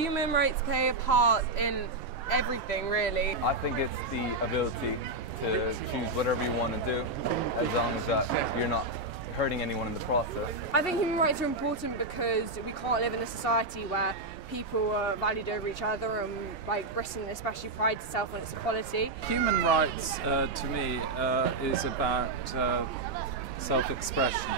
Human rights play a part in everything, really. I think it's the ability to choose whatever you want to do, as long as that you're not hurting anyone in the process. I think human rights are important because we can't live in a society where people are valued over each other, and like Britain especially prides itself on its equality. Human rights to me is about self-expression,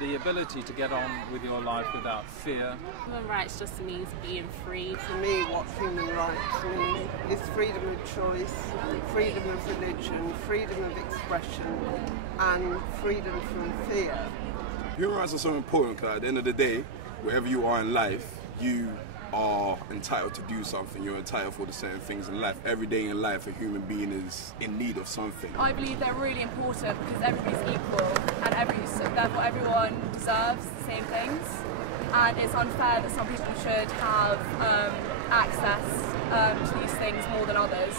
the ability to get on with your life without fear. Human rights just means being free. For me, what human rights mean is freedom of choice, freedom of religion, freedom of expression, and freedom from fear. Human rights are so important because at the end of the day, wherever you are in life, you are entitled to do something. You're entitled for the certain things in life. Every day in life, a human being is in need of something. I believe they're really important because everybody's equal and therefore everyone deserves the same things. And it's unfair that some people should have access to these things more than others.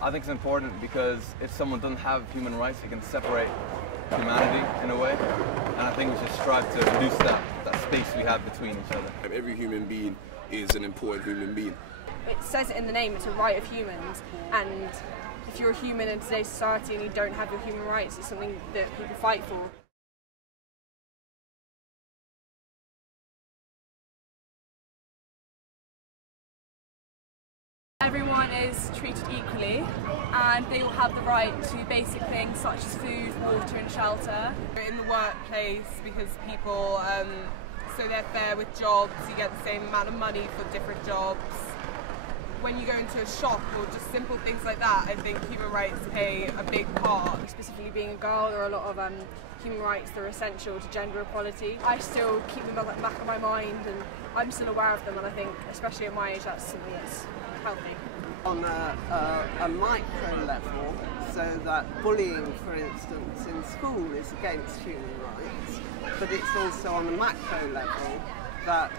I think it's important because if someone doesn't have human rights, it can separate humanity in a way. And I think we should strive to reduce that space we have between each other. Every human being is an important human being. It says it in the name, it's a right of humans, and if you're a human in today's society and you don't have your human rights, it's something that people fight for. Everyone is treated equally and they will have the right to basic things such as food, water and shelter. In the workplace, because people so they're fair with jobs, you get the same amount of money for different jobs. When you go into a shop or just simple things like that, I think human rights play a big part. Specifically being a girl, there are a lot of human rights that are essential to gender equality. I still keep them at the back of my mind and I'm still aware of them, and I think, especially at my age, that's something that's healthy. On a micro level, so that bullying, for instance, in school is against human rights, but it's also on a macro level that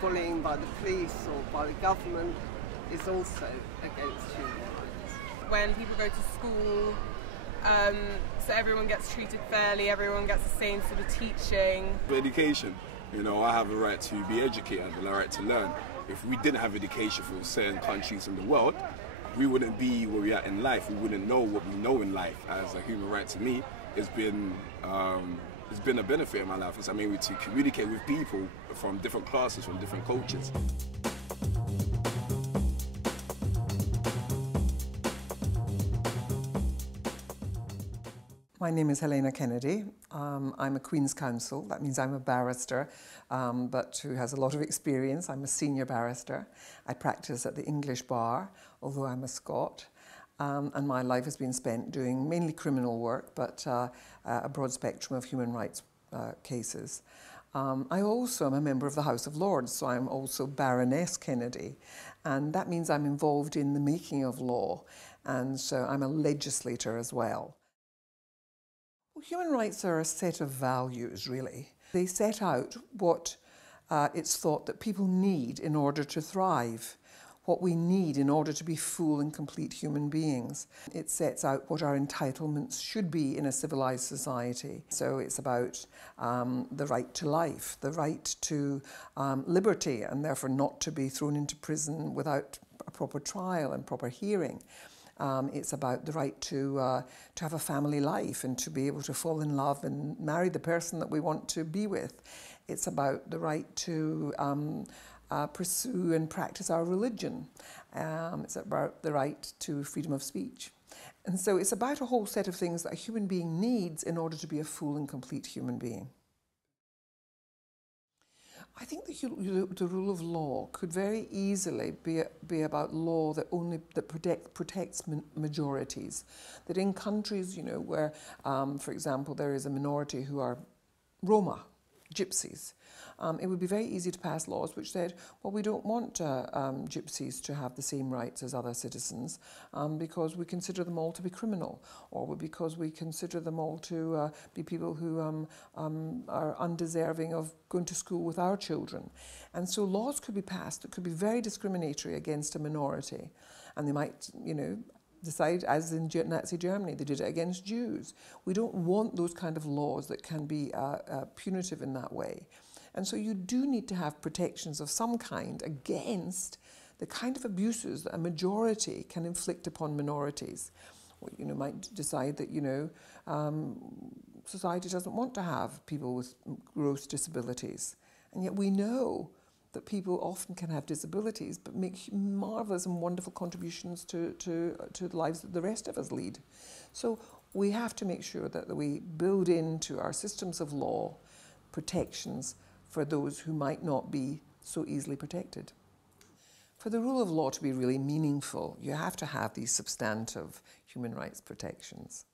bullying by the police or by the government is also against human rights. When people go to school, so everyone gets treated fairly, everyone gets the same sort of teaching. Education, you know, I have a right to be educated and a right to learn. If we didn't have education for certain countries in the world, we wouldn't be where we are in life. We wouldn't know what we know in life. As a human right, to me, it's been a benefit in my life. I'm able to communicate with people from different classes, from different cultures. My name is Helena Kennedy. I'm a Queen's Counsel. That means I'm a barrister, but who has a lot of experience. I'm a senior barrister. I practice at the English bar, although I'm a Scot. And my life has been spent doing mainly criminal work, but a broad spectrum of human rights cases. I also am a member of the House of Lords, so I'm also Baroness Kennedy. And that means I'm involved in the making of law. And so I'm a legislator as well. Human rights are a set of values, really. They set out what it's thought that people need in order to thrive, what we need in order to be full and complete human beings. It sets out what our entitlements should be in a civilized society. So it's about the right to life, the right to liberty, and therefore not to be thrown into prison without a proper trial and proper hearing. It's about the right to have a family life and to be able to fall in love and marry the person that we want to be with. It's about the right to pursue and practice our religion. It's about the right to freedom of speech. And so it's about a whole set of things that a human being needs in order to be a full and complete human being. I think the rule of law could very easily be about law that protects majorities. That in countries, you know, where, for example, there is a minority who are Roma, gypsies, it would be very easy to pass laws which said, well, we don't want gypsies to have the same rights as other citizens because we consider them all to be criminal, or because we consider them all to be people who are undeserving of going to school with our children. And so laws could be passed that could be very discriminatory against a minority. And they might, you know, decide, as in Nazi Germany, they did it against Jews. We don't want those kind of laws that can be punitive in that way. And so you do need to have protections of some kind against the kind of abuses that a majority can inflict upon minorities. You know, might decide that, you know, society doesn't want to have people with gross disabilities. And yet we know that people often can have disabilities but make marvellous and wonderful contributions to the lives that the rest of us lead. So we have to make sure that we build into our systems of law protections for those who might not be so easily protected. For the rule of law to be really meaningful, you have to have these substantive human rights protections.